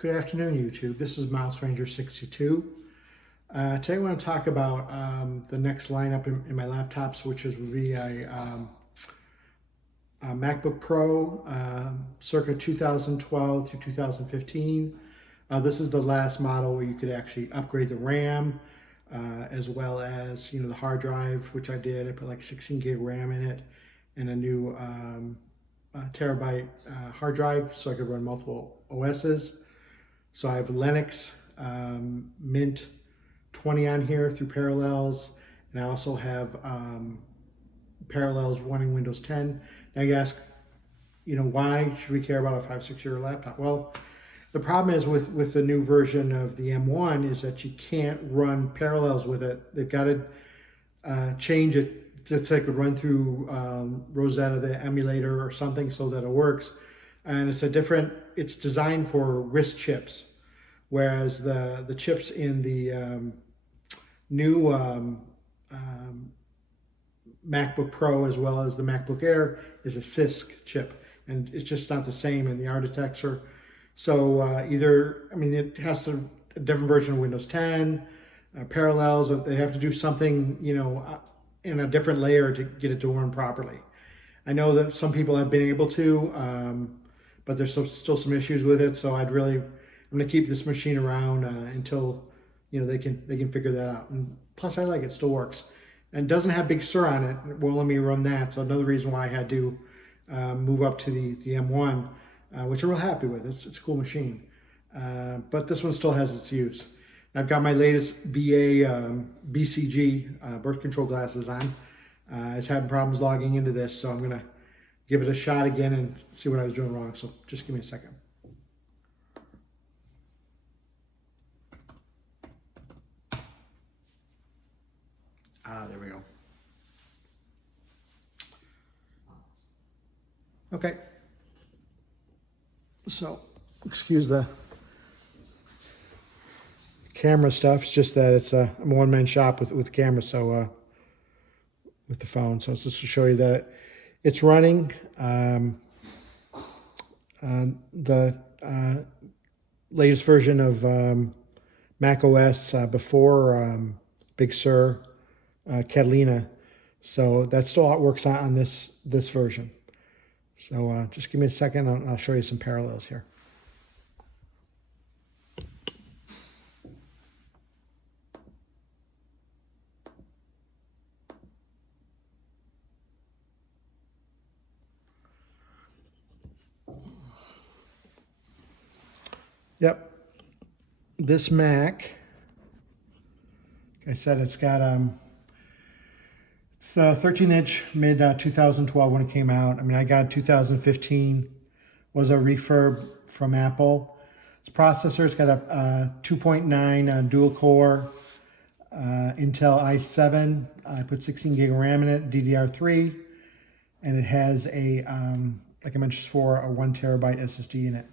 Good afternoon, YouTube. This is Mouse Ranger 62. Today I want to talk about the next lineup in my laptops, which would be a MacBook Pro, circa 2012 through 2015. This is the last model where you could actually upgrade the RAM, as well as the hard drive, which I did. I put like 16 gig RAM in it and a new terabyte hard drive, so I could run multiple OSs. So I have Linux, Mint 20 on here through Parallels, and I also have Parallels running Windows 10. Now you ask, why should we care about a 5-6 year laptop? Well, the problem is with the new version of the M1 is that you can't run Parallels with it. They've got to change it so it could run through Rosetta, the emulator or something, so that it works. And it's designed for RISC chips, whereas the chips in the new MacBook Pro as well as the MacBook Air is a CISC chip, and it's just not the same in the architecture. So it has a different version of Windows 10, Parallels. They have to do something, in a different layer to get it to run properly. I know that some people have been able to, but there's still some issues with it. So I'm going to keep this machine around until they can figure that out. And plus, I like it; still works, and doesn't have Big Sur on it. It won't let me run that. So another reason why I had to move up to the M1, which I'm real happy with. It's a cool machine, but this one still has its use. I've got my latest BCG birth control glasses on. I was having problems logging into this, so I'm going to give it a shot again and see what I was doing wrong. So just give me a second. There we go. Okay. So, excuse the camera stuff. It's just that I'm a one-man shop with camera, so with the phone. So it's just to show you that it's running. The latest version of Mac OS before Big Sur, Catalina. So that still works on this version. So just give me a second, and I'll show you some parallels here. Yep, this Mac, like I said, it's got it's the 13-inch mid 2012 when it came out. I mean, I got 2015, was a refurb from Apple. Its processor's got a 2.9 dual core Intel i7. I put 16 gig of RAM in it, DDR3, and it has a like I mentioned before, a 1 terabyte SSD in it.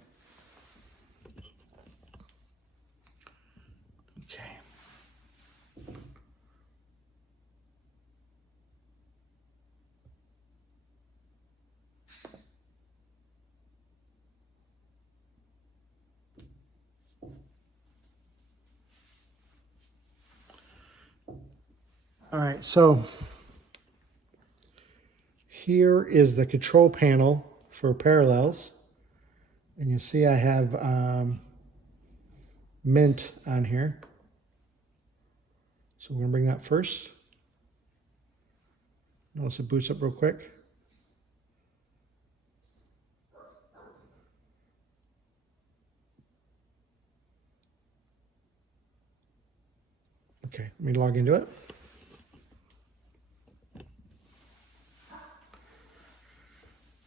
Okay. All right, so here is the control panel for Parallels. And you see I have Mint on here. So we're going to bring that first. Notice it boots up real quick. Okay, let me log into it.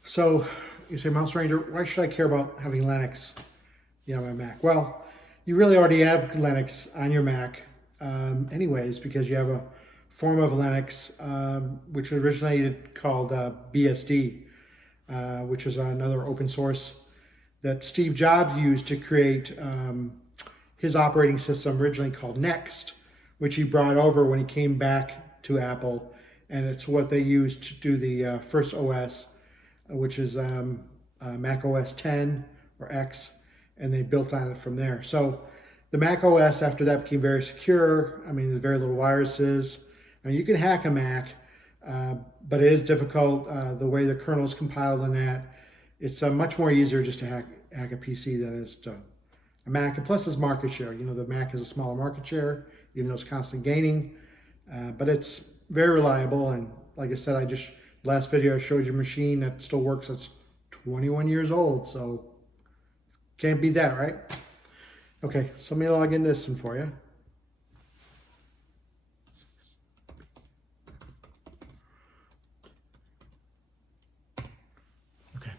So you say, Mouse Ranger, why should I care about having Linux on my Mac? Well, you really already have Linux on your Mac anyways, because you have a form of Linux which originated called BSD, which is another open source that Steve Jobs used to create his operating system, originally called Next, which he brought over when he came back to Apple, and it's what they used to do the first OS, which is Mac OS 10 or X, and they built on it from there. So the Mac OS after that became very secure. I mean, there's very little viruses. I mean, you can hack a Mac, but it is difficult the way the kernel is compiled on that. It's much more easier just to hack a PC than it is to a Mac. And plus, it's market share. You know, the Mac has a smaller market share, even though it's constantly gaining. But it's very reliable. And like I said, last video I showed you a machine that still works. That's 21 years old. So can't beat that, right? Okay, so let me log into this one for you. Okay.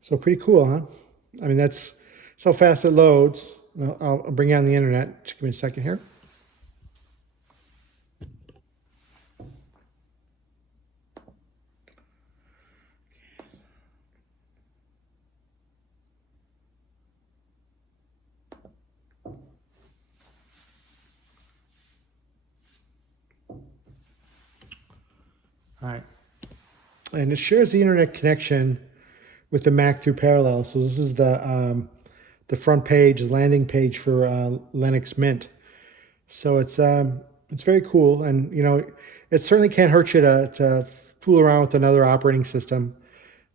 So pretty cool, huh? I mean, that's how fast it loads. I'll bring you on the internet. Just give me a second here. All right. And it shares the internet connection with the Mac through Parallel. So this is the front page, the landing page for Linux Mint. So it's very cool, and you know, it certainly can't hurt you to fool around with another operating system.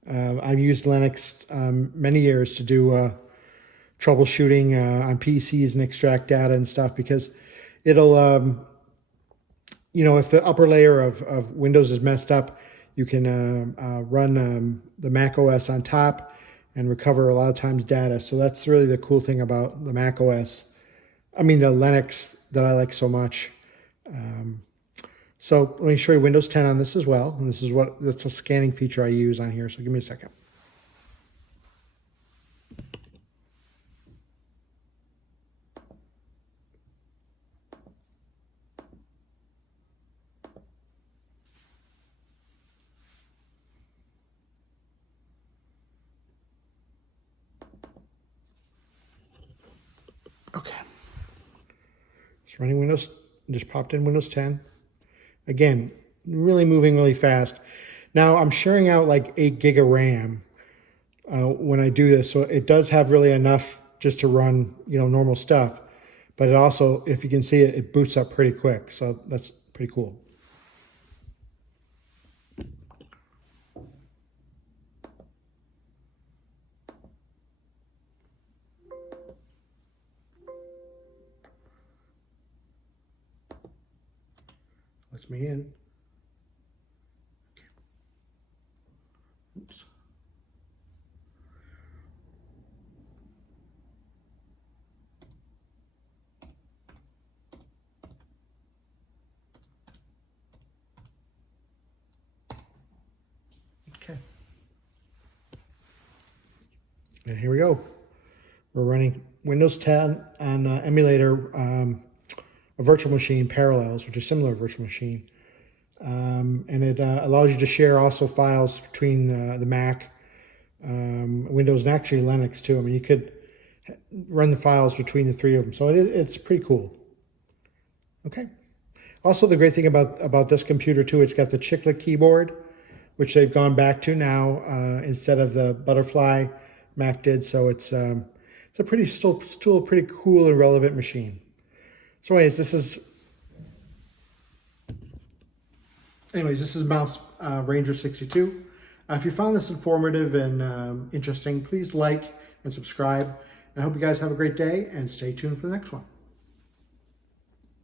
I've used Linux many years to do troubleshooting on PCs and extract data and stuff, because it'll you know, if the upper layer of Windows is messed up, you can run the Mac OS on top and recover a lot of times data. So that's really the cool thing about the Mac OS. I mean, the Linux that I like so much. So let me show you Windows 10 on this as well. And that's a scanning feature I use on here. So give me a second. Okay. It's running Windows, just popped in Windows 10. Again, really moving really fast. Now I'm sharing out like 8 gig of RAM when I do this. So it does have really enough just to run, you know, normal stuff. But it also, if you can see it, it boots up pretty quick. So that's pretty cool. Lets me in. Okay. Oops. Okay. And here we go. We're running Windows 10 on emulator, a virtual machine, Parallels, which is similar to a virtual machine. And it allows you to share also files between the Mac, Windows, and actually Linux too. I mean, you could run the files between the three of them. So it's pretty cool. Okay. Also, the great thing about this computer too, it's got the chiclet keyboard, which they've gone back to now instead of the butterfly Mac did. So it's a still a pretty cool and relevant machine. So anyways, this is Mouse Ranger 62. If you found this informative and interesting, please like and subscribe. And I hope you guys have a great day and stay tuned for the next one.